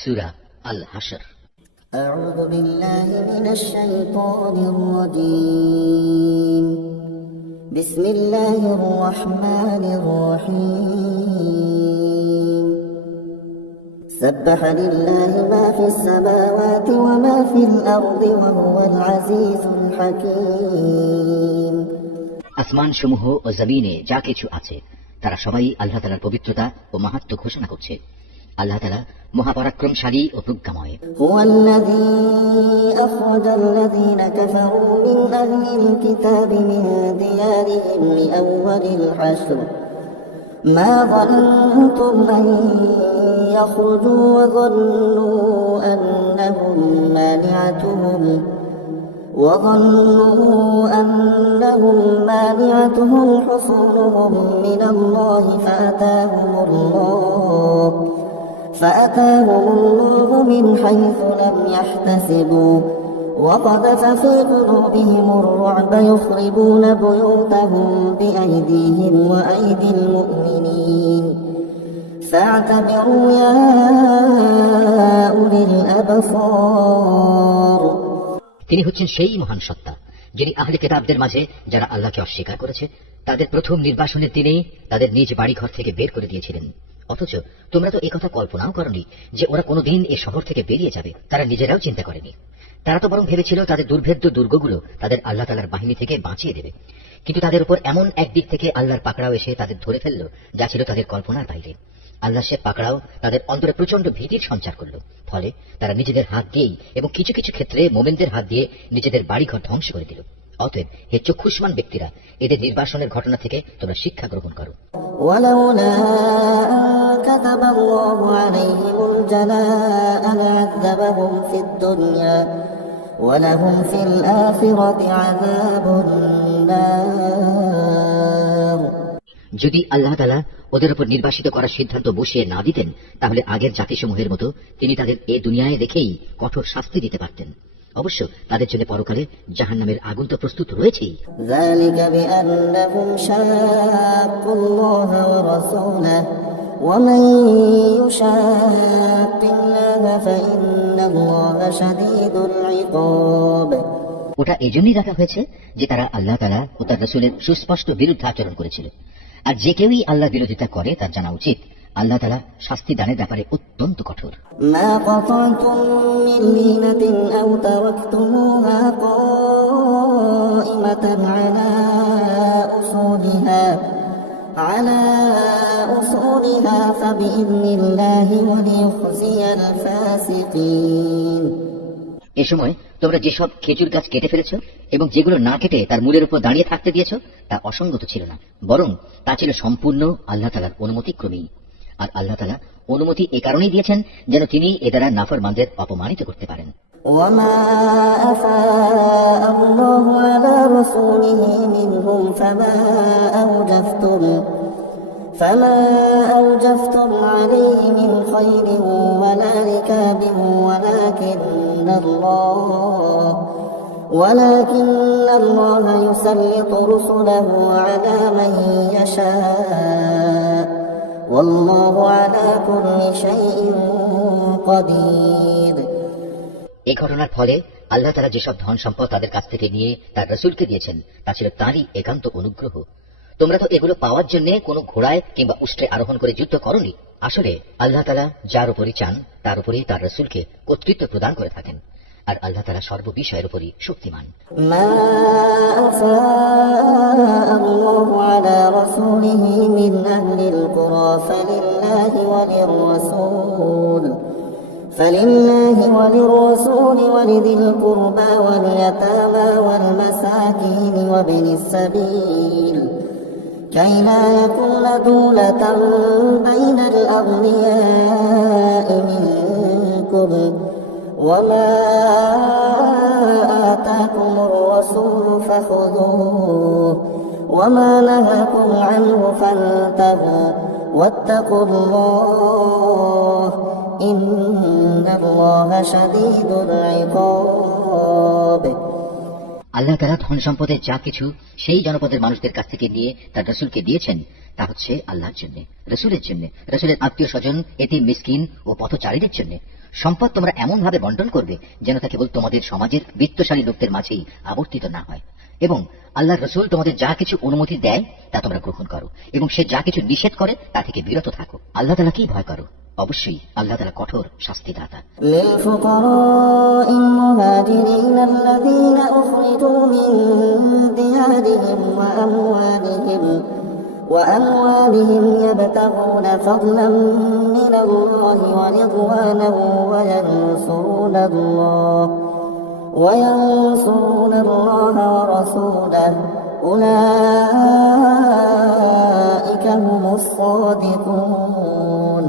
সূরা আল হাশর। أعوذ بالله من الشيطان الرجيم بسم الله الرحمن الرحيم سبح لله ما في السماوات وما في الأرض وهو العزيز الحكيم আসমান সমূহ ও জমিনে যা কিছু আছে তারা সবাই আল্লাহ তাআলার পবিত্রতা ও মাহাত্ম্য ঘোষণা করছে। আল্লাহ তাআলা মহাপরাক্রমশালী ও প্রজ্ঞাময়। هو الذي أخرج الذين كفروا من أهل الكتاب من ديارهم لأول الحشر ما ظننتم أن يخرجوا وظنوا أنهم مانعتهم حصونهم من الله فأتاهم الله من حيث لم يحتسبوا وقذف في قلوبهم الرعب يخربون بيوتهم بأيديهم وأيدي المؤمنين فاعتبروا يا أولي الأبصار তিনি হচ্ছেন সেই মহান সত্তা যিনি আহলে কিতাবদের মাঝে যারা আল্লাহকে অস্বীকার করেছে তাদের প্রথম নির্বাসনের দিনেই তাদের নিজ বাড়িঘর থেকে বের করে দিয়েছিলেন। অথচ তোমরা তো একথা কল্পনাও করনি যে ওরা কোনোদিন এ শহর থেকে বেরিয়ে যাবে। তারা নিজেরাও চিন্তা করেনি। তারা তো বরং ভেবেছিল তাদের দুর্ভেদ্য দুর্গগুলো তাদের আল্লাহ তাআলার বাহিনী থেকে বাঁচিয়ে দেবে। কিন্তু তাদের উপর এমন একদিক থেকে আল্লাহর পাকড়াও এসে তাদের ধরে ফেলল যা ছিল তাদের কল্পনার বাইরে। আল্লাহ সে পাকড়াও তাদের অন্তরে প্রচন্ড ভীতির সঞ্চার করল। ফলে তারা নিজেদের হাত দিয়েই এবং কিছু কিছু ক্ষেত্রে মোমেনদের হাত দিয়ে নিজেদের বাড়িঘর ধ্বংস করে দিল। অতএব হে চক্ষুষ্মান ব্যক্তিরা, এদের নির্বাসনের ঘটনা থেকে তোমরা শিক্ষা গ্রহণ করো। ولولا أن كتب الله عليهم الجلاء لعذبهم في الدنيا ولهم في الآخرة عذاب النار যদি আল্লাহ তাআলা ওদের উপর নির্বাসিত করার সিদ্ধান্ত বসিয়ে না দিতেন তাহলে আগের জাতিসমূহের মতো তিনি তাদের এ দুনিয়ায় রেখেই কঠোর শাস্তি দিতে পারতেন। অবশ্য তাদের জন্য পরকালে জাহান্নামের আগুন তো প্রস্তুত রয়েছেই। ذلك بأنهم شاقوا الله ورسوله ومن يشاق الله فإن الله شديد العقاب ওটা এজন্যই রাখা হয়েছে যে তারা আল্লাহ তাআলা ও তার রাসূলের সুস্পষ্ট বিরুদ্ধাচরণ করেছিল। আর যে কেউই আল্লাহর বিরোধিতা করে তার জানা উচিত আল্লাহ তাআলা শাস্তি দানের ব্যাপারে অত্যন্ত কঠোর। ما قطعتم من لينة أو تركتموها قائمة على أصولها فبإذن الله وليخزي الفاسقين এ সময় তোমরা যেসব খেজুর গাছ কেটে ফেলেছ এবং যেগুলো না কেটে তার মূলের উপর দাঁড়িয়ে থাকতে দিয়েছ তা অসঙ্গত ছিল না, বরং তা ছিল সম্পূর্ণ আল্লাহ তাআলার অনুমতিক্রমেই। আর আল্লাহ তাআলা অনুমতি এ কারণেই দিয়েছেন যেন তিনি এ দ্বারা নাফরমানদের অপমানিত করতে পারেন। وما أفاء الله على رسوله منهم فما أوجفتم عليه من خير ولا ركاب ولكن الله يسلط رسله على من يشاء والله على كل شيء قدير এই ঘটনার ফলে আল্লাহ তাআলা যেসব ধন সম্পদ তাদের কাছ থেকে নিয়ে তার রাসূলকে দিয়েছেন তা ছিল তাঁরই একান্ত অনুগ্রহ। তোমরা তো এগুলো পাওয়ার জন্য কোনো ঘোড়ায় কিংবা উষ্ট্রে আরোহণ করে যুদ্ধ করনি। আসলে আল্লাহ তাআলা যার উপরই চান তার উপরই তার রাসূলকে কর্তৃত্ব প্রদান করে থাকেন। আর আল্লাহ তাআলা সর্ববিষয়ের উপরই শক্তিমান। মা আল্লাহু আলা রাসূলিহি মিন আহলিল কুরা فلله وللرسول ولذي القربى واليتامى والمساكين وابن السبيل كي لا يكون دولة بين الأغنياء منكم وما آتاكم الرسول فخذوه وما نهاكم عنه فانتهوا واتقوا الله إن الله شديد العقاب আল্লাহ তাআলা ধন সম্পদের যা কিছু সেই জনপদের মানুষদের কাছ থেকে নিয়ে তার রসুলকে দিয়েছেন তা হচ্ছে আল্লাহর জন্য, রসুলের জন্য, রসুলের আত্মীয় স্বজন, এতিম মিসকিন ও পথচারীদের জন্য। সম্পদ তোমরা এমন ভাবে বন্টন করবে যেন তা কেবল তোমাদের সমাজের বিত্তশালী লোকদের মাঝেই আবর্তিত না হয়, এবং আল্লাহর রসুল তোমাদের যা কিছু অনুমতি দেয় তা তোমরা গ্রহণ করো, এবং সে যা কিছু নিষেধ করে তা থেকে বিরত থাকো। আল্লাহ তাআলাকেই ভয় করো, অবশ্যই আল্লাহ তাআলা কঠোর শাস্তিদাতা। للفقراء المهاجرين الذين أخرجوا من ديارهم وأموالهم يبتغون فضلا من الله ورضوانا وينصرون الله ورسوله أولئك هم الصادقون।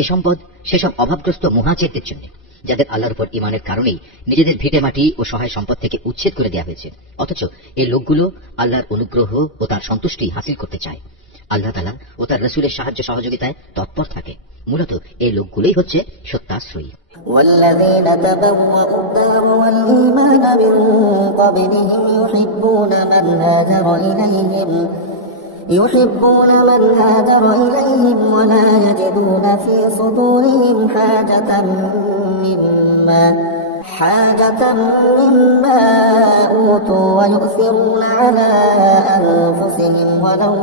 এ সম্পদ সেসব অভাবগ্রস্ত মুহাজিরদের জন্য যাদের আল্লাহর উপর ঈমানের কারণেই নিজেদের ভিটে মাটি ও সহায় সম্পদ থেকে উচ্ছেদ করে দেওয়া হয়েছে, অথচ এই লোকগুলো আল্লাহর অনুগ্রহ ও তার সন্তুষ্টি হাসিল করতে চায়। আল্লাহ তাআলা ও তার রাসূলের সাহায্য সহযোগিতায় তৎপর থাকে। মূলত এই লোকগুলোই হচ্ছে সত্যাশ্রয়ী। والذين تبوأوا الدار والإيمان من قبلهم يحبون من هاجر إليهم ولا يجدون في صدورهم حاجة مما أوتوا ويؤثرون على أنفسهم ولو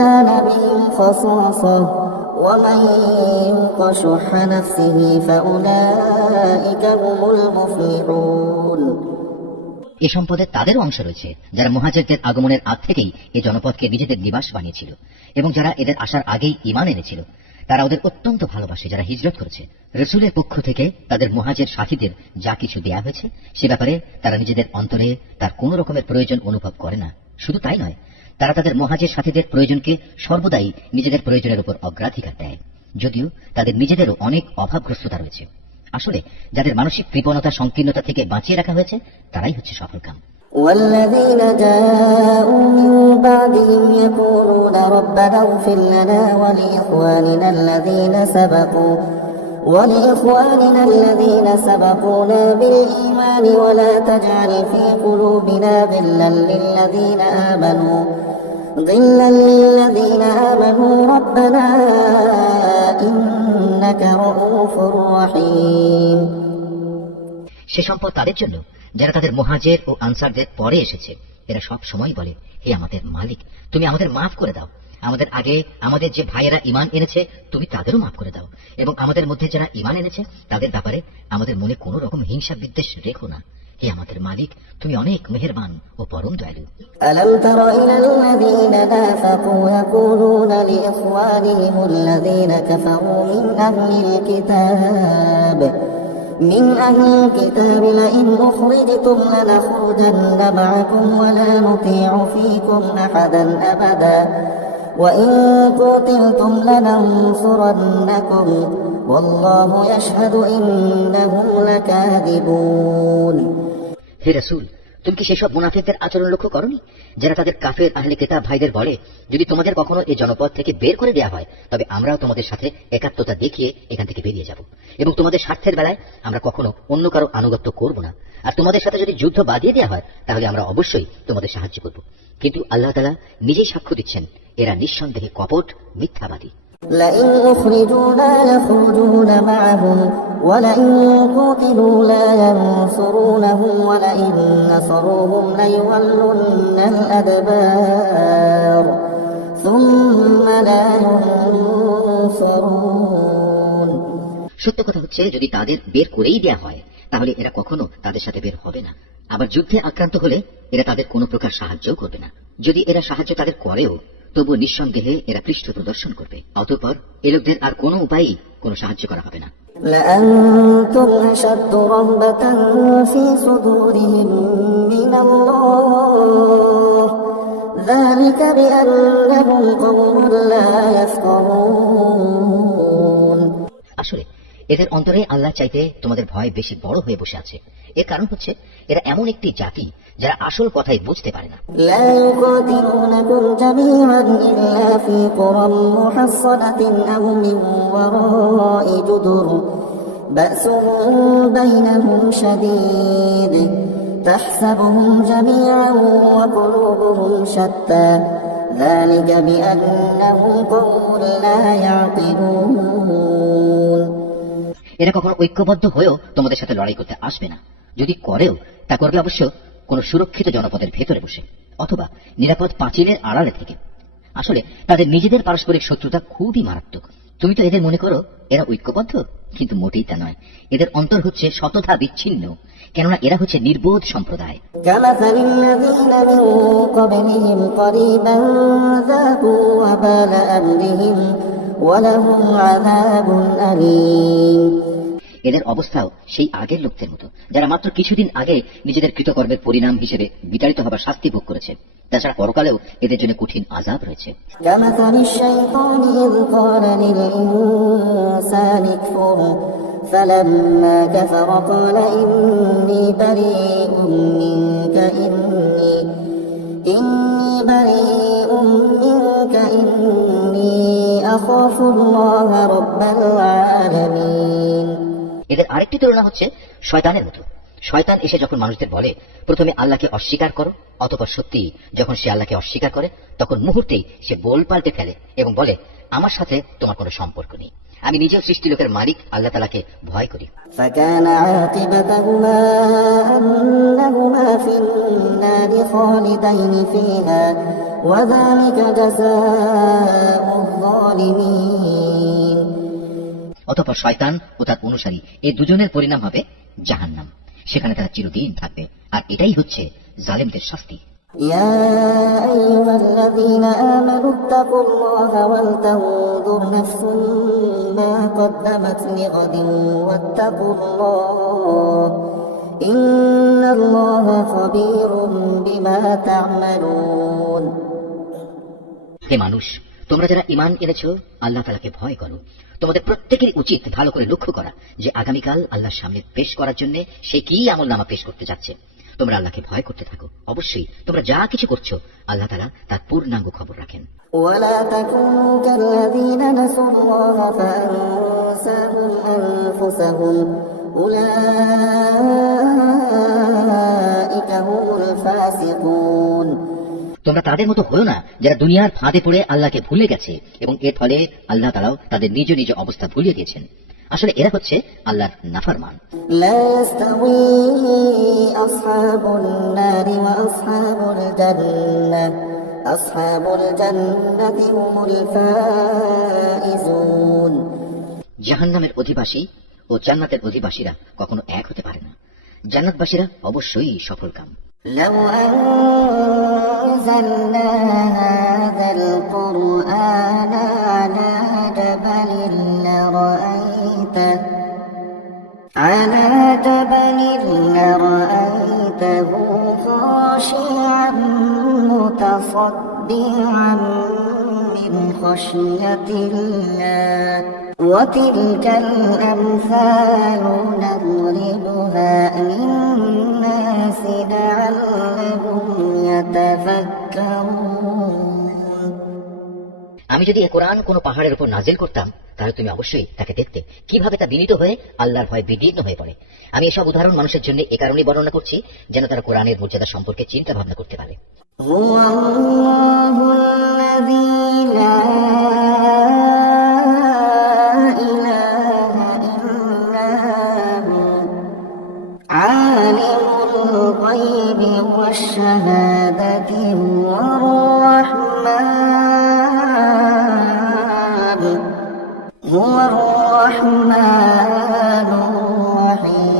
كان بهم خصاصة ومن يوق شح نفسه فأولئك هم المفلحون। এ সম্পদে তাদেরও অংশ রয়েছে যারা মুহাজিরদের আগমনের আগ থেকেই এই জনপদকে নিজেদের নিবাস বানিয়েছিল, এবং যারা এদের আসার আগেই ঈমান এনেছিল। তারা ওদের অত্যন্ত ভালোবাসে যারা হিজরত করেছে। রাসূলের পক্ষ থেকে তাদের মুহাজির সাথীদের যা কিছু দেয়া হয়েছে সে ব্যাপারে তারা নিজেদের অন্তরে তার কোন রকমের প্রয়োজন অনুভব করে না। শুধু তাই নয়, তারা তাদের মুহাজির সাথীদের প্রয়োজনকে সর্বদাই নিজেদের প্রয়োজনের উপর অগ্রাধিকার দেয়, যদিও তাদের নিজেদেরও অনেক অভাবগ্রস্ততা রয়েছে। আসলে যাদের মানসিক কৃপণতা সংকীর্ণতা থেকে বাঁচিয়ে রাখা হয়েছে তারাই হচ্ছে সফলকাম। والذين جاءوا من بعدهم يقولون ربنا اغفر لنا ولإخواننا الذين سبقونا بالإيمان ولا تجعل في قلوبنا غلا للذين آمنوا ربنا إنك رؤوف رحيم। সে সম্পদ তাদের জন্য যারা তাদের মুহাজির ও আনসারদের পরে এসেছে। এরা সব সময় বলে, হে আমাদের মালিক, তুমি আমাদের মাফ করে দাও। আমাদের আগে আমাদের যে ভাইয়েরা ঈমান এনেছে তুমি তাদেরও মাফ করে দাও, এবং আমাদের মধ্যে যারা ঈমান এনেছে তাদের ব্যাপারে আমাদের মনে কোনো রকম হিংসা বিদ্বেষ রেখো না। হে আমাদের মালিক, তুমি অনেক মেহেরবান ও পরম দয়ালু। ألم تر إلى الذين نافقوا يقولون لإخوانهم الذين كفروا من أهل الكتاب لئن أخرجتم لنخرجن معكم ولا نطيع فيكم أحدا أبدا وإن قتلتم لننصرنكم والله يشهد إنهم لكاذبون। হে রাসূল, তুমি কি সেসব মুনাফিকদের আচরণ লক্ষ্য করনি যারা তাদের কাফের আহলে কিতাব ভাইদের বলে, যদি তোমাদের কখনো এই জনপদ থেকে বের করে দেওয়া হয় তবে আমরাও তোমাদের সাথে একাত্মতা দেখিয়ে এখান থেকে বেরিয়ে যাব, এবং তোমাদের স্বার্থের বেলায় আমরা কখনো অন্য কারো আনুগত্য করব না। আর তোমাদের সাথে যদি যুদ্ধ বাঁধিয়ে দেওয়া হয় তাহলে আমরা অবশ্যই তোমাদের সাহায্য করব। কিন্তু আল্লাহ তাআলা নিজেই সাক্ষ্য দিচ্ছেন, এরা নিঃসন্দেহে কপট মিথ্যাবাদী। لئن أخرجوا لا يخرجون معهم ولئن قتلوا لا ينصرونهم ولئن نصروهم ليولن الأدبار ثم لا ينصرون। সত্য কথা হচ্ছে, যদি তাদের বের করেই দেয়া হয় তাহলে এরা কখনো তাদের সাথে বের হবে না। আবার যুদ্ধে আক্রান্ত হলে এরা তাদের কোনো প্রকার সাহায্যও করবে না। যদি এরা সাহায্য তাদের করেও তবু নিঃসন্দেহে এরা পৃষ্ঠ প্রদর্শন করবে। অতঃপর এ লোকদের আর কোনো উপায়ই কোনো সাহায্য করা হবে না। لأنتم أشد رهبة في صدورهم من الله ذلك بأنهم قوم لا يفقهون। আসলে এদের অন্তরে আল্লাহ চাইতে তোমাদের ভয় বেশি বড় হয়ে বসে আছে। এর কারণ হচ্ছে এরা এমন একটি জাতি যারা আসল কথাই বুঝতে পারে না। لا يقاتلونكم جميعا إلا في قرى محصنة أو من وراء جدر بأسهم بينهم شديد تحسبهم جميعا وقلوبهم شتى ذلك بأنهم قوم لا يعقلون এরা কখনো ঐক্যবদ্ধ হয়েও তোমাদের সাথে লড়াই করতে আসবে না। যদি করেও তা করবে অবশ্য কোন সুরক্ষিত জনপদের ভেতরে বসে অথবা নিরাপদ পাঁচিলের আড়ালে থেকে। আসলে তাদের নিজেদের পারস্পরিক শত্রুতা খুবই মারাত্মক। তুমি তো এদের মনে করো এরা ঐক্যবদ্ধ, কিন্তু মোটেই তা নয়। এদের অন্তর হচ্ছে শতথা বিচ্ছিন্ন, কেননা এরা হচ্ছে নির্বোধ সম্প্রদায়। كمثل الذين من قبلهم قريبا ذاقوا وبال أمرهم ولهم عذاب أليم এদের অবস্থাও সেই আগের লোকদের মতো, যারা মাত্র কিছুদিন আগে নিজেদের কৃতকর্মের পরিণাম হিসেবে বিতাড়িত হবার শাস্তি ভোগ করেছে। তাছাড়া পরকালেও এদের জন্য কঠিন আযাব রয়েছে। كمثل الشيطان إذ قال للإنسان اكفر فلما كفر قال إني بريء منك إني أخاف الله رب العالمين এদের আরেকটি তুলনা হচ্ছে শয়তানের মতো। শয়তান এসে যখন মানুষদের বলে প্রথমে আল্লাহকে অস্বীকার করো, অতঃপর সত্যি যখন সে আল্লাহকে অস্বীকার করে তখন মুহূর্তেই সে বোল পাল্টে ফেলে এবং বলে আমার সাথে তোমার কোনো সম্পর্ক নেই, আমি নিজেও সৃষ্টি লোকের মালিক আল্লাহ তাআলাকে ভয় করি। فكان عاقبتهما أنهما في النار خالدين فيها وذلك جزاء الظالمين অতঃপর শয়তান ও তার অনুসারী এই দুজনের পরিণাম হবে জাহান্নাম, সেখানে তারা চিরদিন থাকবে, আর এটাই হচ্ছে জালেমদের শাস্তি। يا أيها الذين آمنوا اتقوا الله ولتنظر نفس ما قدمت لغد واتقوا الله إن الله خبير بما تعملون হে মানুষ, তোমরা যারা ঈমান এনেছো আল্লাহ তাআলাকে ভয় করো। তোমাদের প্রত্যেকেরই উচিত ভালো করে লক্ষ্য করা যে আগামীকাল আল্লাহর সামনে পেশ করার জন্য সে কি আমলনামা পেশ করতে যাচ্ছে। তোমরা আল্লাহকে ভয় করতে থাকো, অবশ্যই তোমরা যা কিছু করছো আল্লাহ তাআলা তার পূর্ণাঙ্গ খবর রাখেন। ولا تكونوا كالذين نسوا الله فأنساهم أنفسهم أولئك هم الفاسقون তোমরা তাদের মতো হও না যারা দুনিয়ার ফাঁদে পড়ে আল্লাহকে ভুলে গেছে এবং এর ফলে আল্লাহ তাআলাও তাদের নিজ নিজ অবস্থা ভুলিয়ে দিয়েছেন। আসলে এরা হচ্ছে আল্লাহর নাফরমান। لا يستوي أصحاب النار وأصحاب الجنة أصحاب الجنة هم الفائزون জাহান্নামের অধিবাসী ও জান্নাতের অধিবাসীরা কখনো এক হতে পারে না। জান্নাতবাসীরা অবশ্যই সফলকাম। لو أنزلنا هذا القرآن على جبل لرأيته خاشعا متصدعا من خشية الله وتلك الأمثال نضربها للناس لعلهم يتفكرون আমি যদি এ কোরআন কোনো পাহাড়ের উপর নাজিল করতাম তাহলে তুমি অবশ্যই তাকে দেখতে কিভাবে তা বিনীত হয়ে আল্লাহর ভয়ে বিদীর্ণ হয়ে পড়ে। আমি এসব উদাহরণ মানুষের জন্য এ কারণেই বর্ণনা করছি যেন তারা কোরআনের মর্যাদা সম্পর্কে চিন্তা ভাবনা করতে পারে। هو الله الذي لا إله إلا هو عالم الغيب والشهادة هو الرحمن الرحيم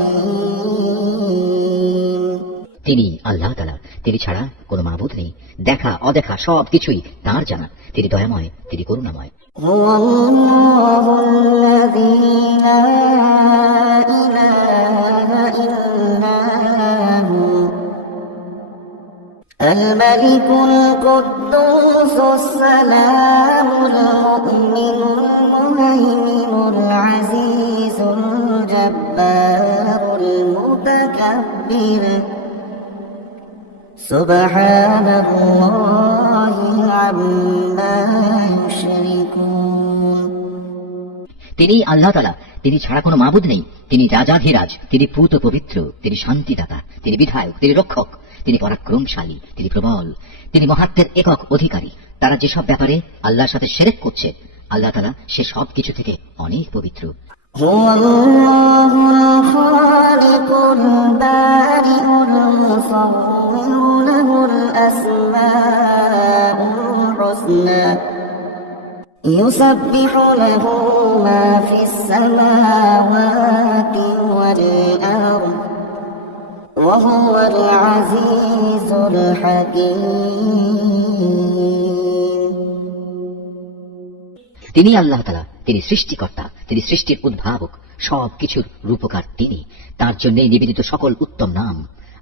তিনি আল্লাহ তাআলা, তিনি ছাড়া কোনো মাবুদ নেই। দেখা অদেখা সব কিছুই তাঁর জানা। তিনি দয়াময়, তিনি করুণাময়। هو الله الذي لا إله إلا هو الملك القدوس السلام المؤمن المهيمن العزيز الجبار المتكبر سبحان الله عما يشركون তিনি আল্লাহ তাআলা, তিনি ছাড়া কোনো মাবুদ নেই। তিনি রাজাধিরাজ, তিনি পূত পবিত্র, তিনি শান্তিদাতা, তিনি বিধায়ক, তিনি রক্ষক, তিনি পরাক্রমশালী, তিনি প্রবল, তিনি মহাত্মের একক অধিকারী। তারা যেসব ব্যাপারে আল্লাহর সাথে শিরক করছে, আল্লাহ তাআলা সে সব কিছু থেকে অনেক পবিত্র। هو الله الخالق البارئ المصور له الأسماء الحسنى يسبح له ما في السماوات والأرض وهو العزيز الحكيم তিনি আল্লাহ তাআলা, তিনি সৃষ্টিকর্তা, তিনি সৃষ্টির উদ্ভাবক, সব কিছুর রূপকার তিনি। তার জন্যই নিবেদিত সকল উত্তম নাম।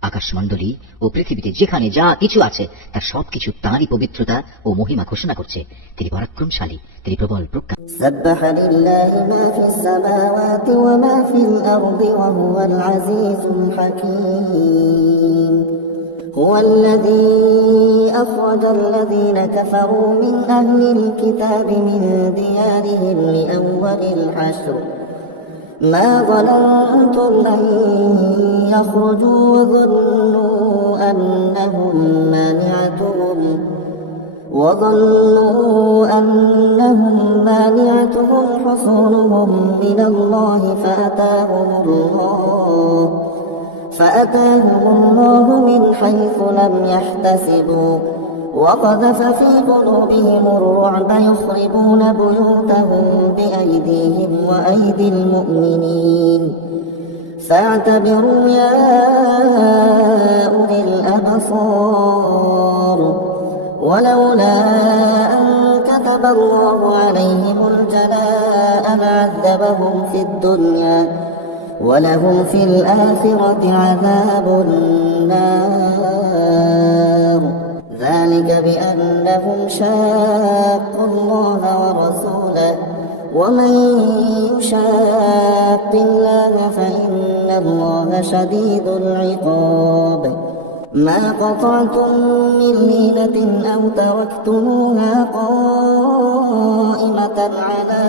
আকাশমণ্ডলী ও পৃথিবীতে যেখানে যা কিছু আছে তার সবকিছু তাঁরই পবিত্রতা ও মহিমা ঘোষণা করছে। তিনি পরাক্রমশালী, তিনি প্রবল প্রজ্ঞা। سبح لله ما في السماوات وما في الأرض وهو العزيز الحكيم هو الذي أخرج الذين كفروا من أهل الكتاب من ديارهم لأول الحشر ما ظننتم أن يخرجوا وظنوا أنهم مانعتهم حصونهم من الله فأتاهم الله من حيث لم يحتسبوا وقذف في قلوبهم الرعب يخربون بيوتهم بأيديهم وأيدي المؤمنين فاعتبروا يا أولي الأبصار ولولا أن كتب الله عليهم الجلاء لعذبهم في الدنيا ولهم في الآخرة عذاب النار ذلك بأنهم شاقوا الله ورسوله ومن يشاق الله فإن الله شديد العقاب ما قطعتم من لينة أو تركتموها قائمة على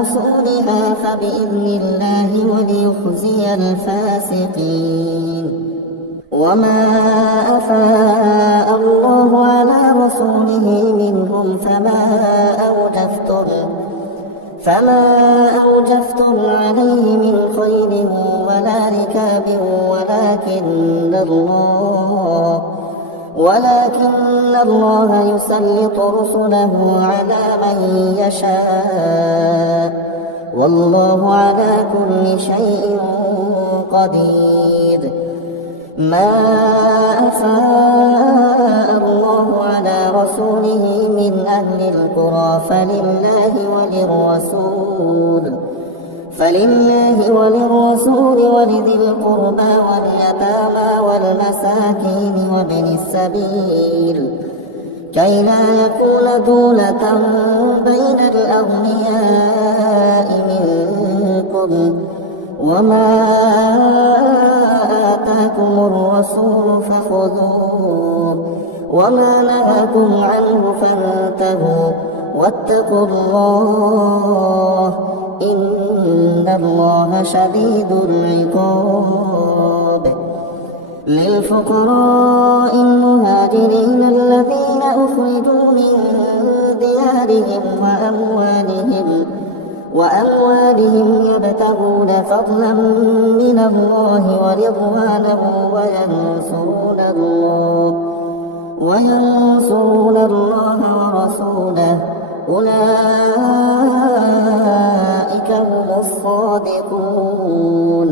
أصولها فبإذن الله وليخزي الفاسقين وما أفاء الله على رسوله منهم فما أوجفتم عليه من خيل ولا ركاب ولكن الله يسلط رسله على من يشاء والله على كل شيء قدير ما أفاء الله على رسوله من أهل القرى فلله وللرسول ولذي القربى واليتامى والمساكين وابن السبيل كي لا يكون دولة بين الأغنياء منكم وما آتاكم الرسول فخذوه وما نهاكم عنه فانتهوا واتقوا الله إن الله شديد العقاب للفقراء المهاجرين الذين أخرجوا من ديارهم وأموالهم يبتغون فضلا من الله ورضوانه وينصرون الله ورسوله أولئك هم الصادقون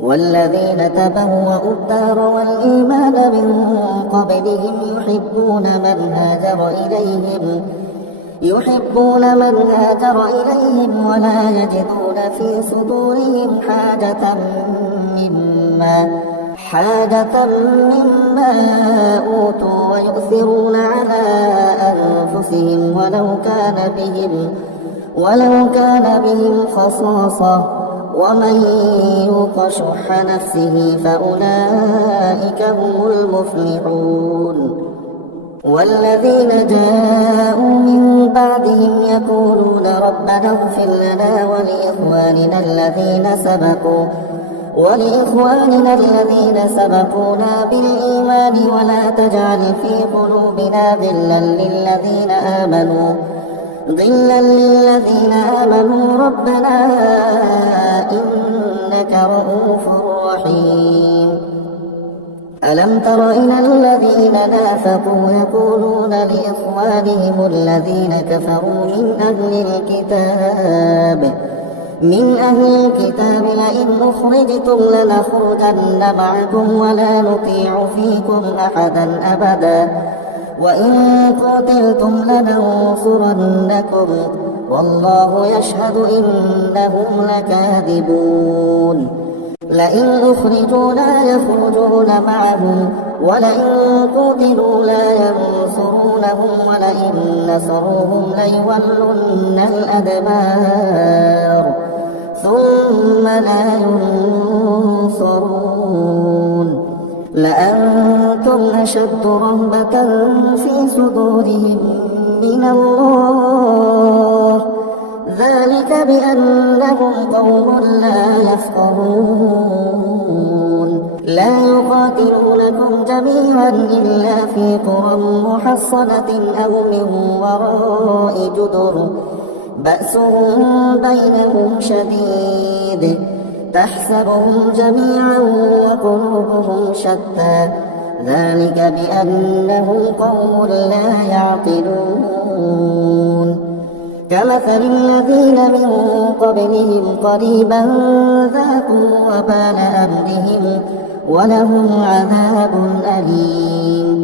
والذين تبوأوا الدار والإيمان من قبلهم يحبون من هاجر إليهم ولا يجدون في صدورهم حاجة مما أوتوا ويؤثرون على أنفسهم ولو كان بهم خصاصة ومن يوق شح نفسه فأولئك هم المفلحون والذين جاءوا من بعدهم يقولون ربنا اغفر لنا ولإخواننا الذين سبقونا بالإيمان ولا تجعل في قلوبنا غلا للذين آمنوا ربنا إنك رؤوف رحيم. ألم تر إلى الذين نافقوا يقولون لإخوانهم الذين كفروا من أهل الكتاب لئن أخرجتم لنخرجن معكم ولا نطيع فيكم أحدا أبدا وإن قتلتم لننصرنكم والله يشهد إنهم لكاذبون. لئن أخرجوا لا يخرجون معهم ولئن قتلوا لا ينصرونهم ولئن نصروهم ليولن الأدبار ثم لا ينصرون. لأنتم أشد رهبة في صدورهم من الله ذلك بأنهم قوم لا يفقهون. لا يقاتلونكم جميعا إلا في قرى محصنة أو من وراء جدر بأسهم بينهم شديد تحسبهم جميعا وقلوبهم شتى ذلك بأنهم قوم لا يعقلون. كمثل الذين من قبلهم قريبا ذاقوا وبال أمرهم ولهم عذاب أليم.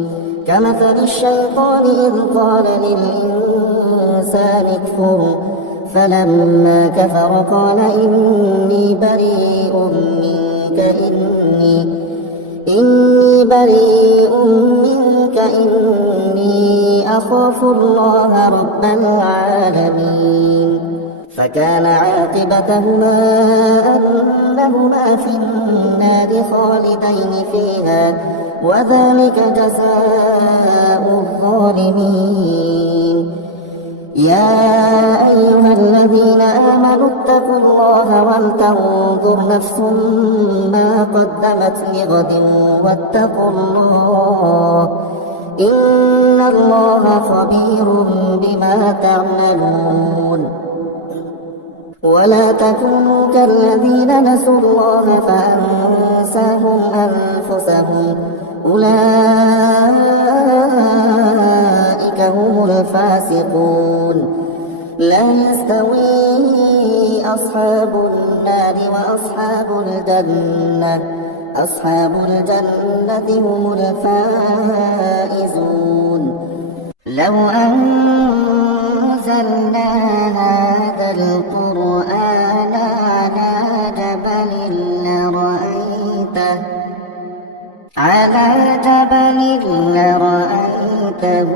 كمثل الشيطان إذ قال للإنسان اكفر فلما كفر قال إني بريء منك إني أخاف الله رب العالمين. فكان عاقبتهما أنهما في النار خالدين فيها وذلك جزاء الظالمين. يا أيها الذين آمنوا اتقوا الله ولتنظر نفس ما قدمت لغد واتقوا الله إن الله خبير بما تعملون. ولا تكونوا كالذين نسوا الله فأنساهم أنفسهم أولئك هم الفاسقون. لا يستوي أصحاب النار وأصحاب الجنة هم الفائزون. لو أنزلنا هذا القرآن على جبل لرأيته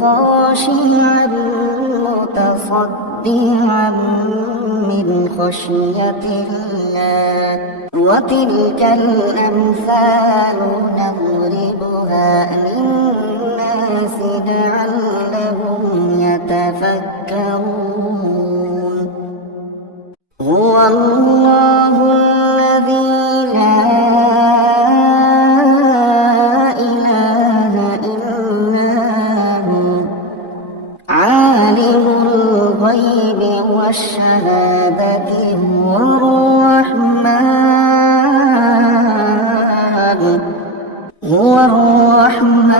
خاشعا متصدعا من خشية الله وتلك الأمثال نضربها للناس لعلهم يتفكرون. هو الله الذي لا إله إلا هو عالم الغيب والشهادة هو الرحمن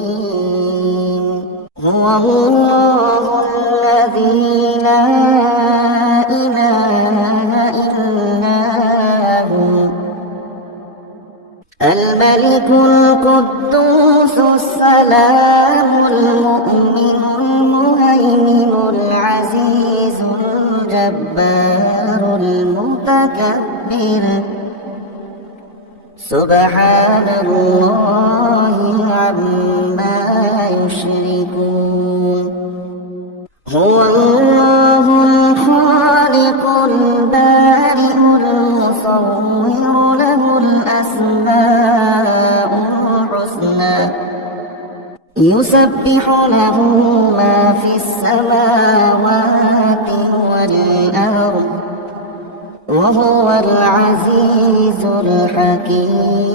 الرحيم. هو الله الذي لا إله إلا هو الملك القدوس السلام المؤمن المهيمن العزيز الجبار المتكبر سبحان الله عما يشركون. هو الله الخالق البارئ المصور له الأسماء يسبح له ما في السماوات والأرض وهو العزيز الحكيم